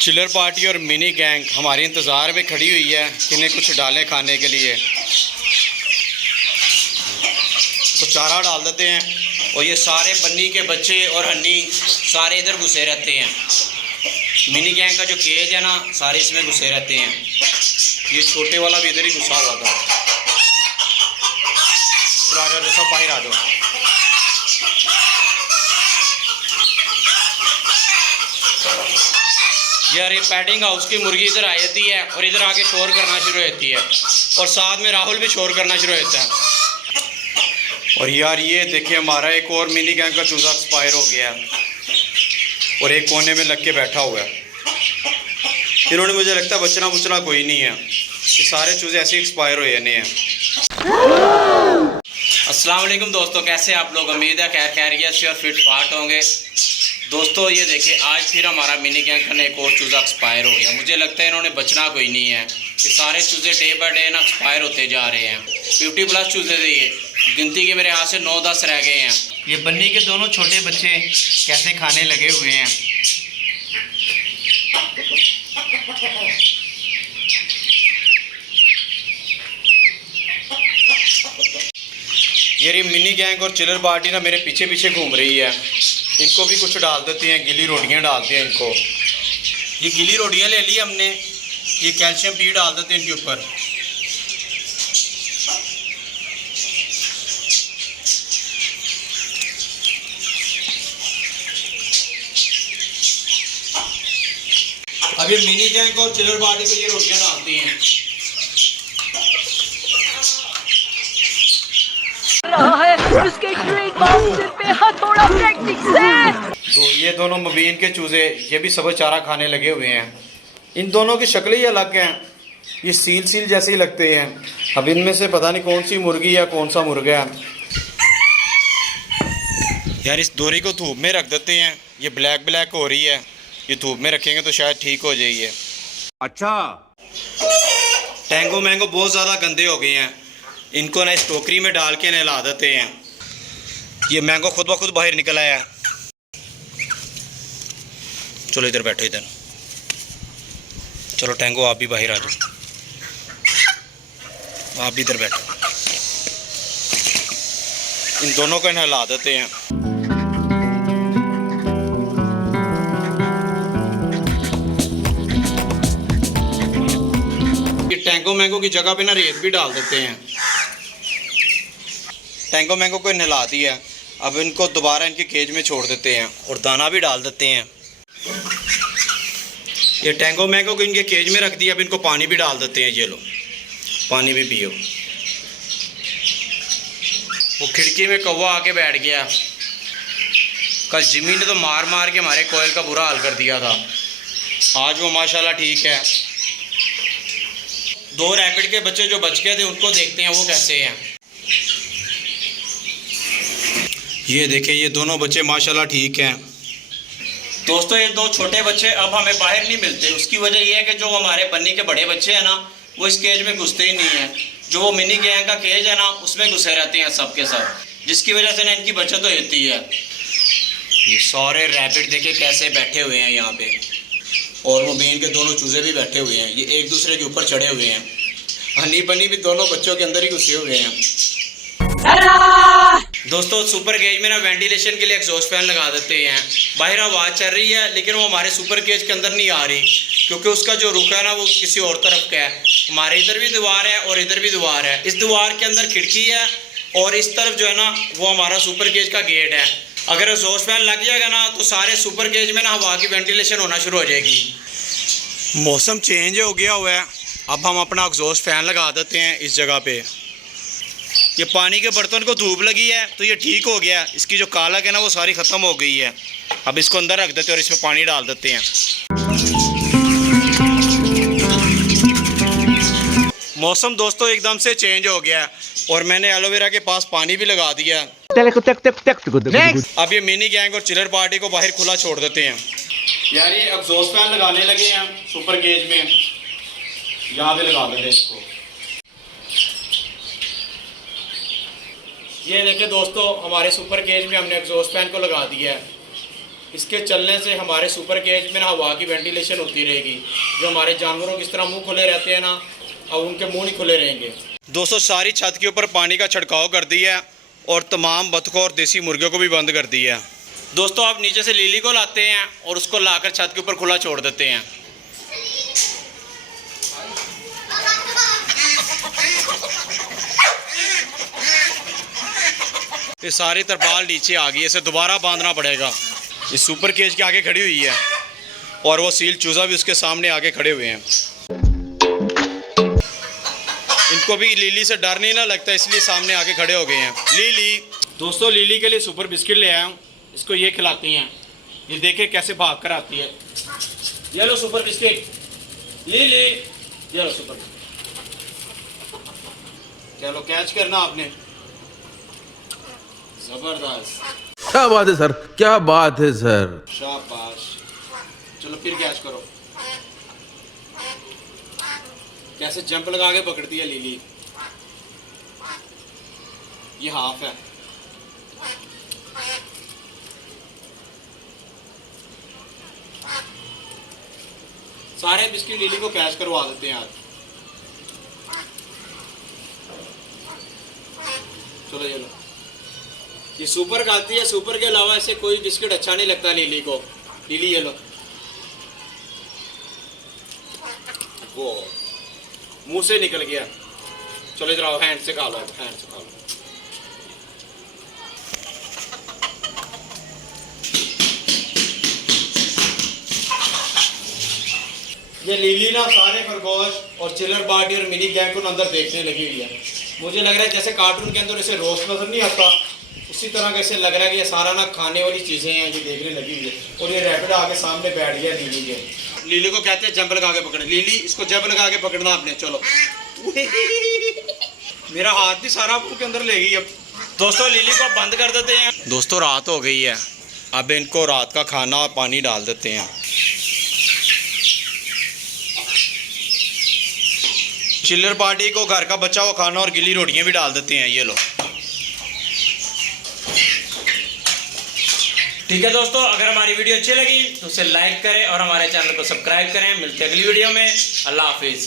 Chiller party और mini gang हमारे इंतज़ार में खड़ी हुई है कि इन्हें कुछ डालें खाने के लिए। तो चारा डाल देते हैं और ये सारे बन्नी के बच्चे और हन्नी सारे इधर घुसे रहते हैं। मिनी गैंग का जो केज है ना, सारे इसमें घुसे रहते हैं। ये छोटे वाला भी इधर ही घुसा हुआ था। तो आ जाओ, सब बाहर आ जाओ। यार ये पैडिंग हाउस की मुर्गी इधर आ जाती है और इधर आके शोर करना शुरू होती है और साथ में राहुल भी शोर करना शुरू होता है। और यार ये देखिए, हमारा एक और मिनी गैंग का चूज़ा एक्सपायर हो गया और एक कोने में लग के बैठा हुआ है। इन्होंने, मुझे लगता है बचना बुचना कोई नहीं है, ये सारे चूज़े ऐसे एक्सपायर हो जाने हैं। अस्सलाम वालेकुम दोस्तों, कैसे आप लोग? उम्मीद है खैर खैरियत से और फिट फाट होंगे। दोस्तों ये देखिए, आज फिर हमारा मिनी गैंग का एक और चूज़ा एक्सपायर हो गया। मुझे लगता है इन्होंने बचना कोई नहीं है, ये सारे चूज़े डे बाय डे ना एक्सपायर होते जा रहे हैं। 50+ चूज़े थे ये, गिनती के मेरे हाथ से 9-10 रह गए हैं। ये बन्नी के दोनों छोटे बच्चे कैसे खाने लगे हुए हैं। ये मिनी गैंग और चिलर पार्टी ना मेरे पीछे पीछे घूम रही है। इनको भी कुछ डाल देते हैं, गिली रोटियां डालते हैं इनको। ये गिली रोटियां ले ली हमने, ये कैल्शियम पी डाल देते हैं इनके ऊपर। अब ये मिनी गैंग और चिलर पार्टी को ये रोटियां डालती हैं। उसके पे हथौड़ा प्रैक्टिस है। तो ये दोनों मुबीन के चूज़े ये भी सब चारा खाने लगे हुए हैं। इन दोनों की शक्लें ही अलग हैं, ये सील जैसे ही लगते हैं। अब इनमें से पता नहीं कौन सी मुर्गी या कौन सा मुर्गा है। यार इस दोरी को धूप में रख देते हैं, ये ब्लैक हो रही है, ये धूप में रखेंगे तो शायद ठीक हो जाइए। अच्छा, टैंगो मैंगो बहुत ज़्यादा गंदे हो गए हैं, इनको ना इस टोकरी में डाल के नहला देते हैं। ये मैंगो खुद ब खुद बाहर निकल आया। चलो इधर बैठो, इधर चलो टैंगो, आप भी बाहर आ जाओ, आप भी इधर बैठो। इन दोनों को नहला देते हैं। ये टैंगो मैंगो की जगह पे ना रेत भी डाल देते हैं। टैंगो मैंगो को नहला दिया, अब इनको दोबारा इनके केज में छोड़ देते हैं और दाना भी डाल देते हैं। ये टैंगो मैंगो को इनके केज में रख दिया, अब इनको पानी भी डाल देते हैं। ये लो, पानी भी पियो। वो खिड़की में कौवा आके बैठ गया। कल जिमी ने तो मार के हमारे कोयल का बुरा हाल कर दिया था। आज वो माशाल्लाह ठीक है। 2 रैबिट के बच्चे जो बच गए थे उनको देखते हैं वो कैसे हैं। ये देखें, ये दोनों बच्चे माशाल्लाह ठीक हैं। दोस्तों ये 2 छोटे बच्चे अब हमें बाहर नहीं मिलते। उसकी वजह यह है कि जो हमारे बन्नी के बड़े बच्चे हैं ना, वो इस केज में घुसते ही नहीं हैं। जो वो मिनी गैंग का केज है ना, उसमें घुसे रहते हैं सब के सब, जिसकी वजह से ना इनकी बचत हो जाती है। ये सारे रैबिट देखे कैसे बैठे हुए हैं यहाँ पे, और वो मेन के दोनों चूज़े भी बैठे हुए हैं। ये एक दूसरे के ऊपर चढ़े हुए हैं। हनी बनी भी दोनों बच्चों के अंदर ही घुसे हुए हैं। दोस्तों सुपर केज में ना वेंटिलेशन के लिए एग्जॉस्ट फैन लगा देते हैं। बाहर आवाज़ चल रही है लेकिन वो हमारे सुपर केज के अंदर नहीं आ रही, क्योंकि उसका जो रुख है ना वो किसी और तरफ का है। हमारे इधर भी दीवार है और इधर भी दीवार है। इस दीवार के अंदर खिड़की है और इस तरफ जो है ना वो हमारा सुपर केज का गेट है। अगर एग्जॉस्ट फैन लग जाएगा ना तो सारे सुपर केज में ना हवा की वेंटिलेशन होना शुरू हो जाएगी। मौसम चेंज हो गया हुआ है, अब हम अपना एग्जॉस्ट फैन लगा देते हैं इस जगह पे। ये पानी के बर्तन को धूप लगी है तो ये ठीक हो गया, इसकी जो कालक है ना वो सारी ख़त्म हो गई है। अब इसको अंदर रख देते हैं और इसमें पानी डाल देते हैं। मौसम दोस्तों एकदम से चेंज हो गया और मैंने एलोवेरा के पास पानी भी लगा दिया। अब ये मिनी गैंग और चिलर पार्टी को बाहर खुला छोड़ देते हैं। यार ये एग्जॉस्ट फैन लगाने लगे हैं सुपर केज में, यहाँ पे लगा देते हैं इसको। ये देखिए दोस्तों, हमारे सुपर केज में हमने एग्जॉस्ट फैन को लगा दिया है। इसके चलने से हमारे सुपर केज में ना हवा की वेंटिलेशन होती रहेगी। जो हमारे जानवरों की तरह मुंह खुले रहते हैं ना, अब उनके मुंह नहीं खुले रहेंगे। दोस्तों सारी छत के ऊपर पानी का छिड़काव कर दिया है और तमाम बतखों और देसी मुर्गियों को भी बंद कर दिया है। दोस्तों आप नीचे से लिली को लाते हैं और उसको लाकर छत के ऊपर खुला छोड़ देते हैं। ये सारी तरपाल नीचे आ गई है, इसे दोबारा बांधना पड़ेगा। ये सुपर केज के आगे खड़ी हुई है और वो सील चूजा भी उसके सामने आगे खड़े हुए हैं। इनको भी लिली से डर नहीं ना लगता, इसलिए सामने आके खड़े हो गए हैं। लिली दोस्तों, लिली के लिए सुपर बिस्किट ले आया हूँ, इसको ये खिलाती हैं। ये देखे कैसे भाग कर आती है। ये लो सुपर बिस्किट लिली, ये लो सुपर। चलो कैच करना आपने, जबरदस्त। क्या बात है सर, क्या बात है सर, शाबाश। चलो फिर कैच करो। कैसे जंप लगा के पकड़ती है लिली। ये हाफ है। सारे बिस्किट लिली को कैच करवा देते हैं आज। चलो ये लो। ये सुपर खाती है, सुपर के अलावा ऐसे कोई बिस्किट अच्छा नहीं लगता लिली को। लिली ये लो। वो मुंह से निकल गया। चलो इधर आओ, हैंड से खा लो, हैंड से खा लो। ये लिली ना सारे खरगोश और चिलर बार्टी और मिनी गैंग को अंदर देखने लगी हुई है। मुझे लग रहा है जैसे कार्टून के अंदर इसे रोस्ट नजर नहीं आता, उसी तरह कैसे लग रहा है कि ये सारा ना खाने वाली चीज़ें हैं जो देखने लगी हुई है। और ये रैपिड आके सामने बैठ गया लिली के। लिली को कहते हैं जंप लगा के पकड़े। लिली इसको जंप लगा के पकड़ना आपने। चलो मेरा हाथ भी सारा मुंह के अंदर ले गई। अब दोस्तों लिली को बंद कर देते हैं। दोस्तों रात हो गई है, अब इनको रात का खाना और पानी डाल देते हैं। चिल्लर पार्टी को घर का बचा हुआ खाना और गिली रोटियां भी डाल देते हैं। ये लो। ठीक है दोस्तों, अगर हमारी वीडियो अच्छी लगी तो उसे लाइक करें और हमारे चैनल को सब्सक्राइब करें। मिलते हैं अगली वीडियो में। अल्लाह हाफिज़।